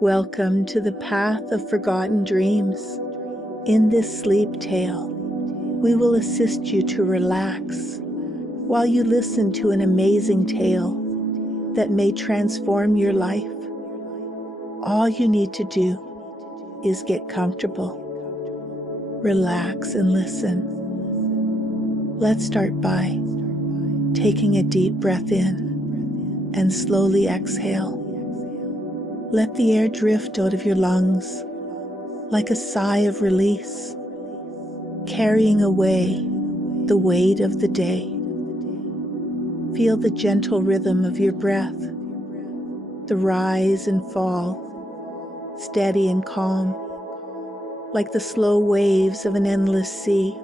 Welcome to the path of forgotten dreams. In this sleep tale, we will assist you to relax while you listen to an amazing tale that may transform your life. All you need to do is get comfortable, relax, and listen. Let's start by taking a deep breath in and slowly exhale. Let the air drift out of your lungs like a sigh of release, carrying away the weight of the day. Feel the gentle rhythm of your breath, the rise and fall, steady and calm, like the slow waves of an endless sea.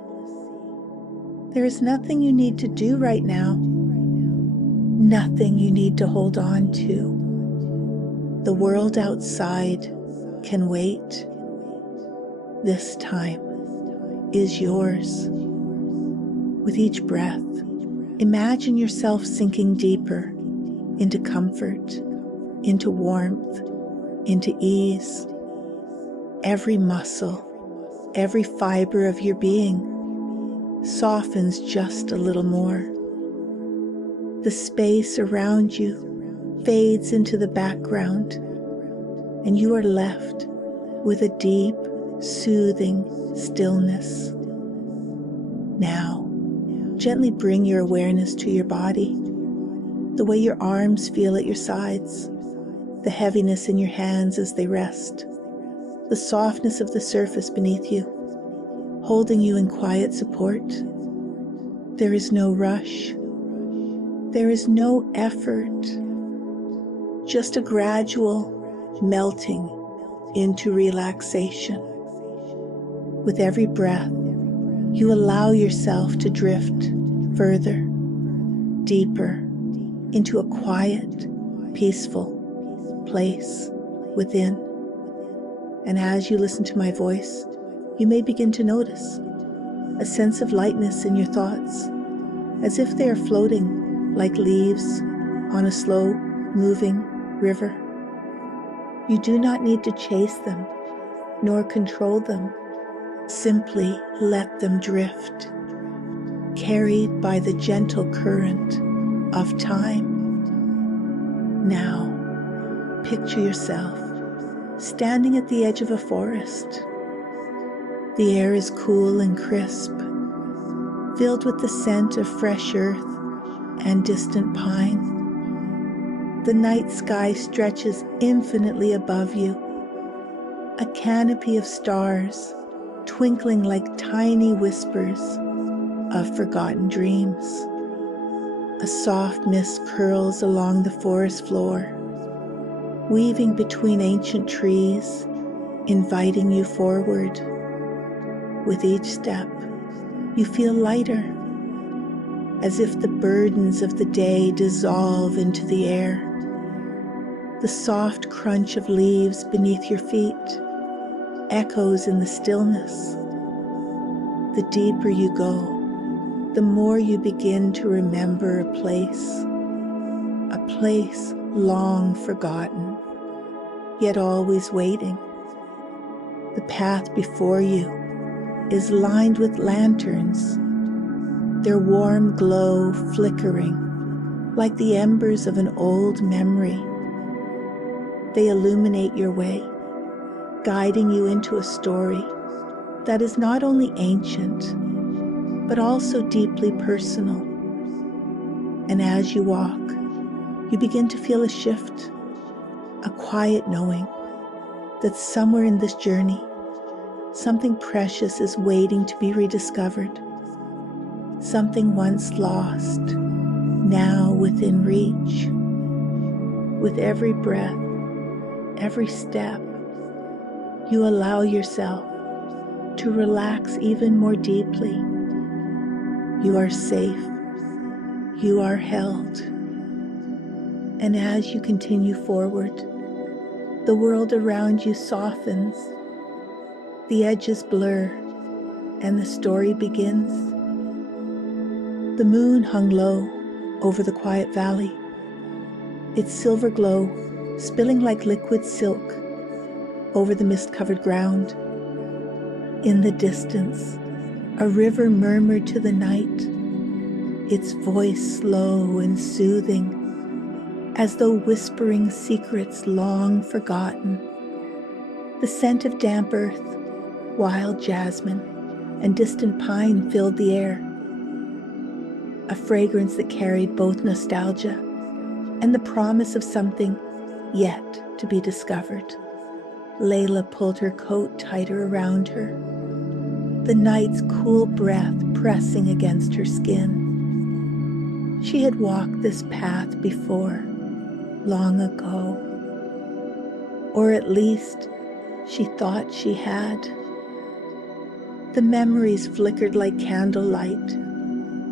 There is nothing you need to do right now, nothing you need to hold on to. The world outside can wait. This time is yours. With each breath, imagine yourself sinking deeper into comfort, into warmth, into ease. Every muscle, every fiber of your being softens just a little more. The space around you fades into the background, and you are left with a deep, soothing stillness. Now, gently bring your awareness to your body, the way your arms feel at your sides, the heaviness in your hands as they rest, the softness of the surface beneath you, holding you in quiet support. There is no rush. There is no effort. Just a gradual melting into relaxation. With every breath, you allow yourself to drift further, deeper, into a quiet, peaceful place within. And as you listen to my voice, you may begin to notice a sense of lightness in your thoughts, as if they are floating like leaves on a slow moving river. You do not need to chase them, nor control them. Simply let them drift, carried by the gentle current of time. Now, picture yourself standing at the edge of a forest. The air is cool and crisp, filled with the scent of fresh earth and distant pine. The night sky stretches infinitely above you, a canopy of stars twinkling like tiny whispers of forgotten dreams. A soft mist curls along the forest floor, weaving between ancient trees, inviting you forward. With each step, you feel lighter, as if the burdens of the day dissolve into the air. The soft crunch of leaves beneath your feet echoes in the stillness. The deeper you go, the more you begin to remember a place long forgotten, yet always waiting. The path before you is lined with lanterns, their warm glow flickering like the embers of an old memory. They illuminate your way, guiding you into a story that is not only ancient, but also deeply personal. And as you walk, you begin to feel a shift, a quiet knowing that somewhere in this journey, something precious is waiting to be rediscovered. Something once lost, now within reach. With every breath, every step, you allow yourself to relax even more deeply. You are safe. You are held. And as you continue forward, the world around you softens, the edges blur, and the story begins. The moon hung low over the quiet valley, its silver glow spilling like liquid silk over the mist-covered ground. In the distance, a river murmured to the night, its voice slow and soothing, as though whispering secrets long forgotten. The scent of damp earth, wild jasmine, and distant pine filled the air, a fragrance that carried both nostalgia and the promise of something yet to be discovered. Layla pulled her coat tighter around her, the night's cool breath pressing against her skin. She had walked this path before, long ago. Or at least, she thought she had. The memories flickered like candlelight,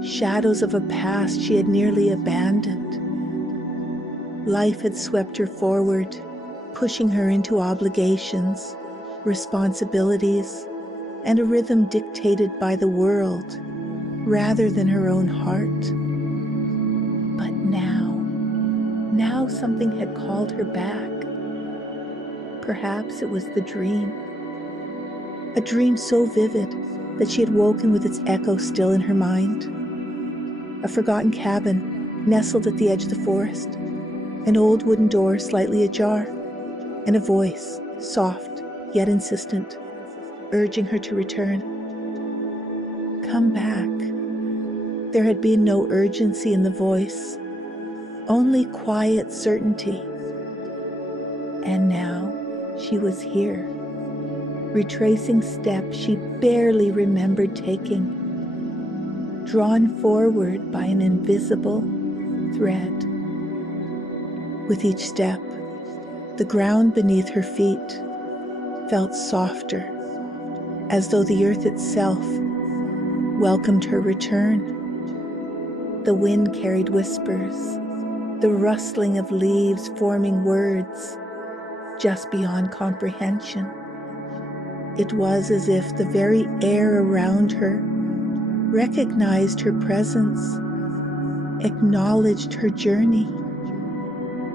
shadows of a past she had nearly abandoned. Life had swept her forward, pushing her into obligations, responsibilities, and a rhythm dictated by the world rather than her own heart. But now something had called her back. Perhaps it was the dream. A dream so vivid that she had woken with its echo still in her mind. A forgotten cabin nestled at the edge of the forest, an old wooden door slightly ajar, and a voice, soft yet insistent, urging her to return. Come back. There had been no urgency in the voice, only quiet certainty. And now she was here, retracing steps she barely remembered taking, drawn forward by an invisible thread. With each step, the ground beneath her feet felt softer, as though the earth itself welcomed her return. The wind carried whispers, the rustling of leaves forming words just beyond comprehension. It was as if the very air around her recognized her presence, acknowledged her journey.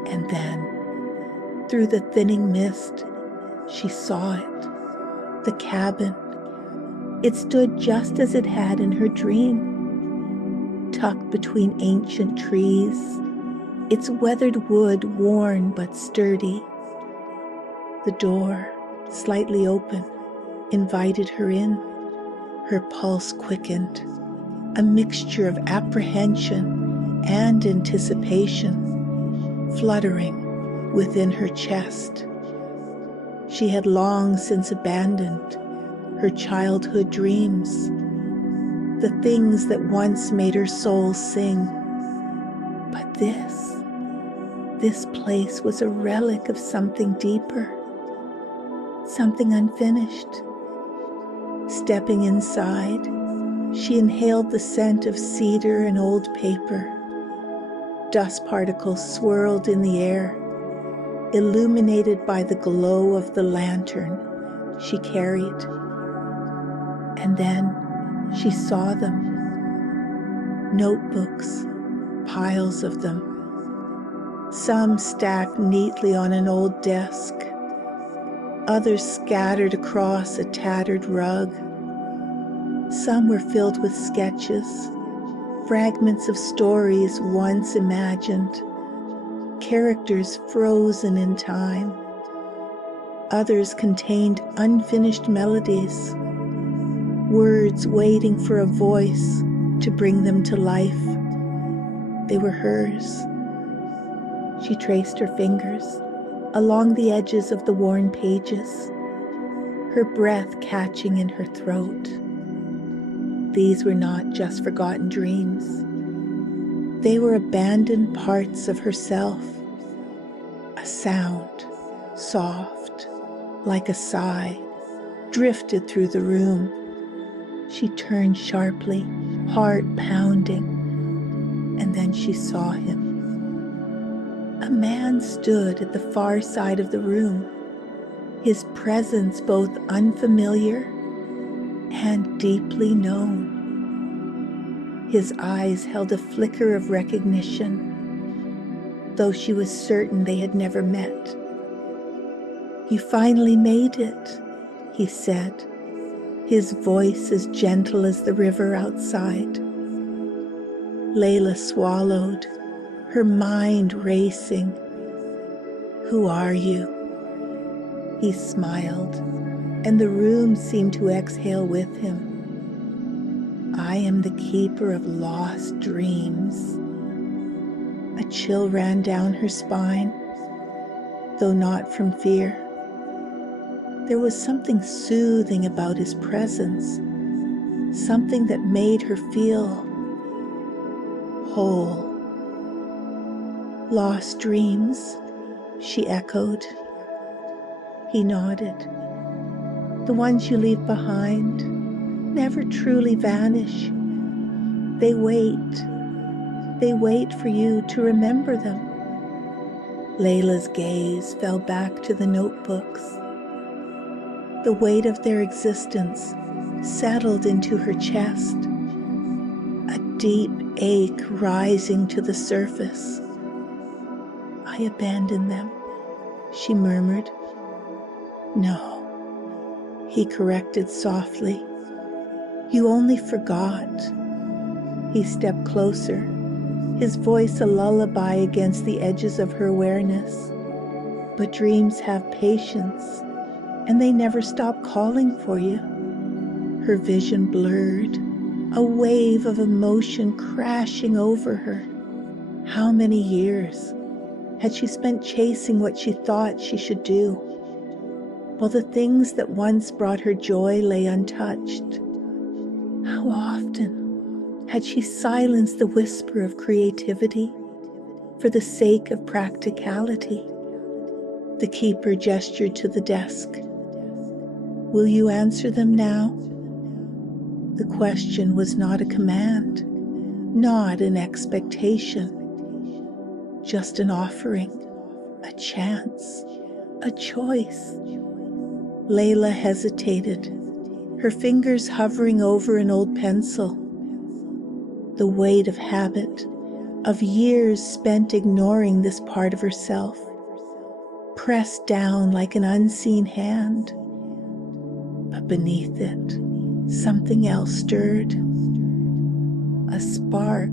And then, through the thinning mist, she saw it, the cabin. It stood just as it had in her dream, tucked between ancient trees, its weathered wood worn but sturdy. The door, slightly open, invited her in. Her pulse quickened, a mixture of apprehension and anticipation, fluttering within her chest. She had long since abandoned her childhood dreams, the things that once made her soul sing. But this place was a relic of something deeper, something unfinished. Stepping inside, she inhaled the scent of cedar and old paper. Dust particles swirled in the air, illuminated by the glow of the lantern she carried. And then she saw them. Notebooks, piles of them. Some stacked neatly on an old desk, others scattered across a tattered rug. Some were filled with sketches, fragments of stories once imagined, characters frozen in time. Others contained unfinished melodies, words waiting for a voice to bring them to life. They were hers. She traced her fingers along the edges of the worn pages, her breath catching in her throat. These were not just forgotten dreams. They were abandoned parts of herself. A sound, soft, like a sigh, drifted through the room. She turned sharply, heart pounding, and then she saw him. A man stood at the far side of the room, his presence both unfamiliar and deeply known. His eyes held a flicker of recognition, though she was certain they had never met. "You finally made it," he said, his voice as gentle as the river outside. Layla swallowed, her mind racing. "Who are you?" He smiled, and the room seemed to exhale with him. "I am the keeper of lost dreams." A chill ran down her spine, though not from fear. There was something soothing about his presence, something that made her feel whole. "Lost dreams," she echoed. He nodded. "The ones you leave behind never truly vanish. They wait. They wait for you to remember them." Layla's gaze fell back to the notebooks. The weight of their existence settled into her chest, a deep ache rising to the surface. "I abandoned them," she murmured. "No," he corrected softly. "You only forgot." He stepped closer, his voice a lullaby against the edges of her awareness. "But dreams have patience, and they never stop calling for you." Her vision blurred, a wave of emotion crashing over her. How many years had she spent chasing what she thought she should do, while the things that once brought her joy lay untouched? How often had she silenced the whisper of creativity for the sake of practicality? The keeper gestured to the desk. "Will you answer them now?" The question was not a command, not an expectation, just an offering, a chance, a choice. Layla hesitated, her fingers hovering over an old pencil. The weight of habit, of years spent ignoring this part of herself, pressed down like an unseen hand. But beneath it, something else stirred. A spark.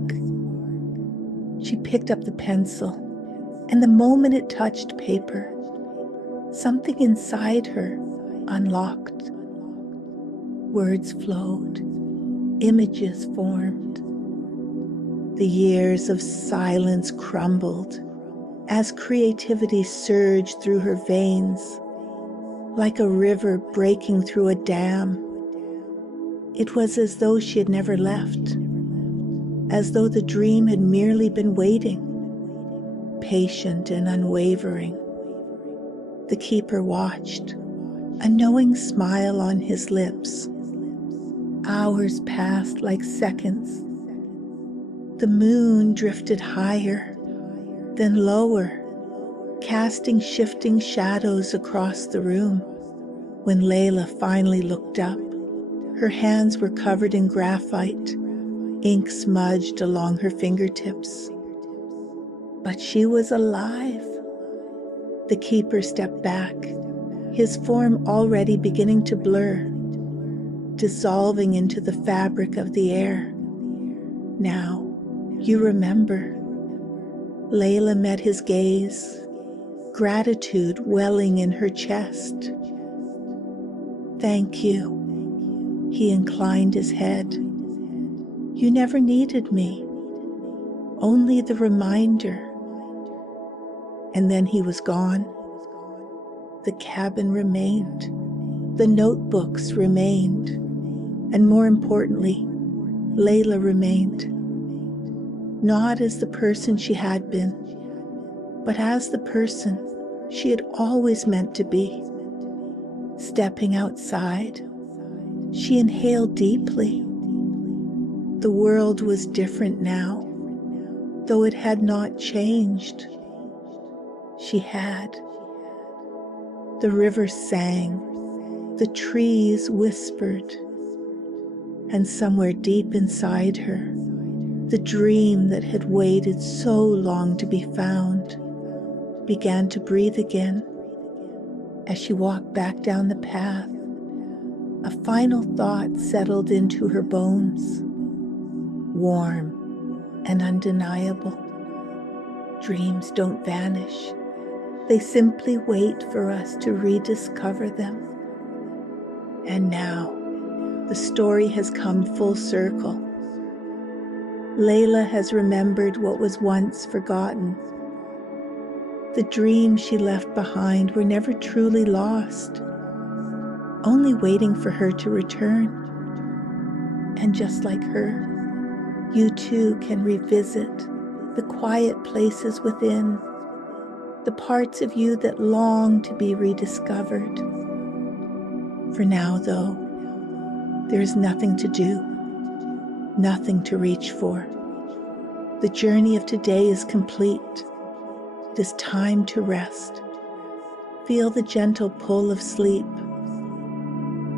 She picked up the pencil, and the moment it touched paper, something inside her unlocked. Words flowed, images formed. The years of silence crumbled as creativity surged through her veins, like a river breaking through a dam. It was as though she had never left, as though the dream had merely been waiting, patient and unwavering. The keeper watched, a knowing smile on his lips. Hours passed like seconds. The moon drifted higher, then lower, casting shifting shadows across the room. When Layla finally looked up, her hands were covered in graphite, ink smudged along her fingertips. But she was alive. The keeper stepped back, his form already beginning to blur, dissolving into the fabric of the air. "Now, you remember." Layla met his gaze, gratitude welling in her chest. "Thank you." He inclined his head. "You never needed me, only the reminder." And then he was gone. The cabin remained, the notebooks remained, and more importantly, Layla remained. Not as the person she had been, but as the person she had always meant to be. Stepping outside, she inhaled deeply. The world was different now, though it had not changed. She had. The river sang, the trees whispered, and somewhere deep inside her, the dream that had waited so long to be found began to breathe again. As she walked back down the path, a final thought settled into her bones, warm and undeniable. Dreams don't vanish. They simply wait for us to rediscover them. And now, the story has come full circle. Layla has remembered what was once forgotten. The dreams she left behind were never truly lost, only waiting for her to return. And just like her, you too can revisit the quiet places within, the parts of you that long to be rediscovered. For now, though, there is nothing to do, nothing to reach for. The journey of today is complete. It is time to rest. Feel the gentle pull of sleep,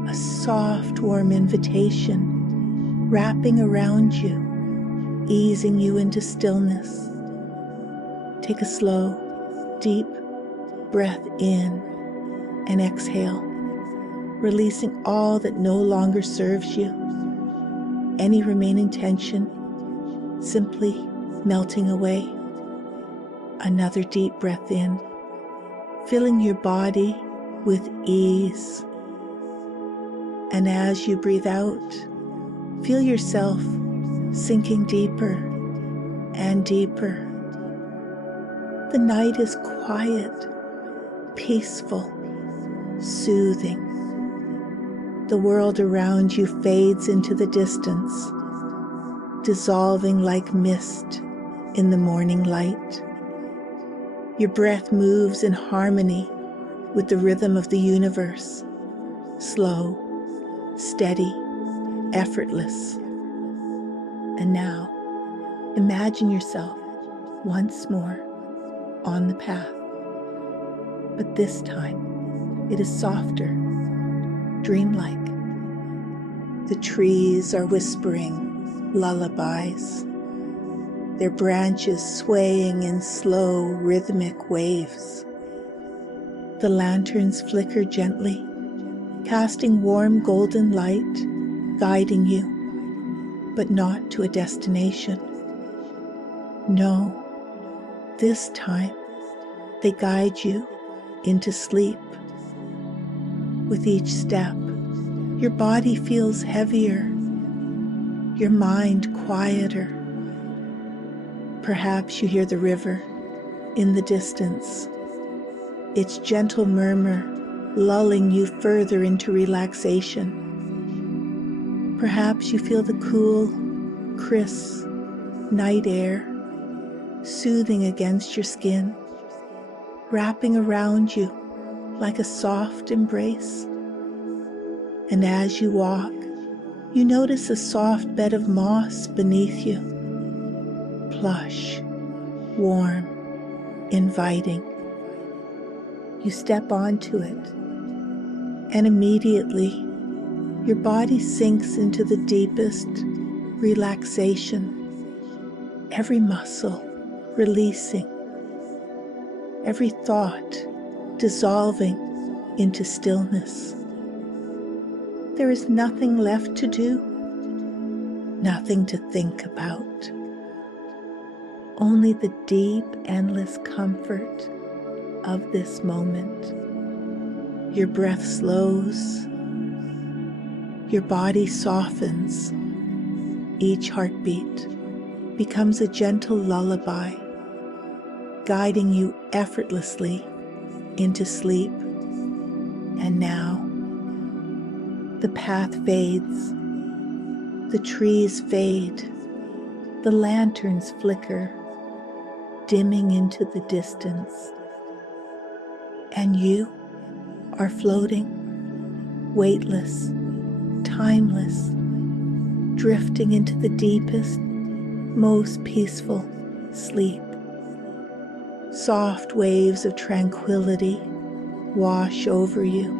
a soft, warm invitation wrapping around you, easing you into stillness. Take a slow, deep breath in and exhale, releasing all that no longer serves you. Any remaining tension simply melting away. Another deep breath in, filling your body with ease. And as you breathe out, feel yourself sinking deeper and deeper. The night is quiet, peaceful, soothing. The world around you fades into the distance, dissolving like mist in the morning light. Your breath moves in harmony with the rhythm of the universe, slow, steady, effortless. And now, imagine yourself once more on the path. But this time, it is softer, dreamlike. The trees are whispering lullabies, their branches swaying in slow, rhythmic waves. The lanterns flicker gently, casting warm golden light, guiding you, but not to a destination. No, this time they guide you into sleep. With each step, your body feels heavier, your mind quieter. Perhaps you hear the river in the distance, its gentle murmur lulling you further into relaxation. Perhaps you feel the cool, crisp night air soothing against your skin, wrapping around you like a soft embrace. And as you walk, you notice a soft bed of moss beneath you, plush, warm, inviting. You step onto it, and immediately your body sinks into the deepest relaxation, every muscle releasing, every thought dissolving into stillness. There is nothing left to do, nothing to think about, only the deep, endless comfort of this moment. Your breath slows, your body softens, each heartbeat becomes a gentle lullaby, guiding you effortlessly into sleep. And now, the path fades, the trees fade, the lanterns flicker, dimming into the distance. And you are floating, weightless, timeless, drifting into the deepest, most peaceful sleep. Soft waves of tranquility wash over you,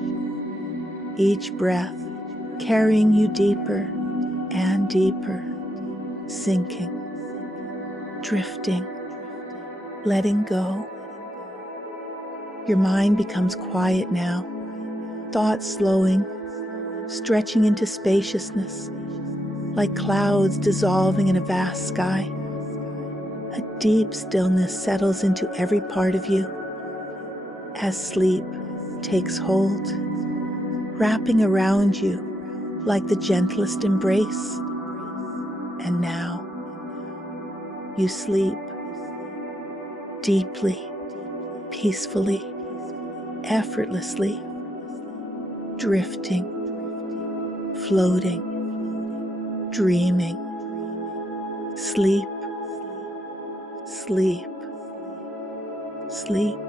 each breath carrying you deeper and deeper, sinking, drifting, letting go. Your mind becomes quiet now, thoughts slowing, stretching into spaciousness, like clouds dissolving in a vast sky. A deep stillness settles into every part of you as sleep takes hold, wrapping around you like the gentlest embrace. And now you sleep deeply, peacefully, effortlessly, drifting, floating, dreaming. Sleep, sleep, sleep.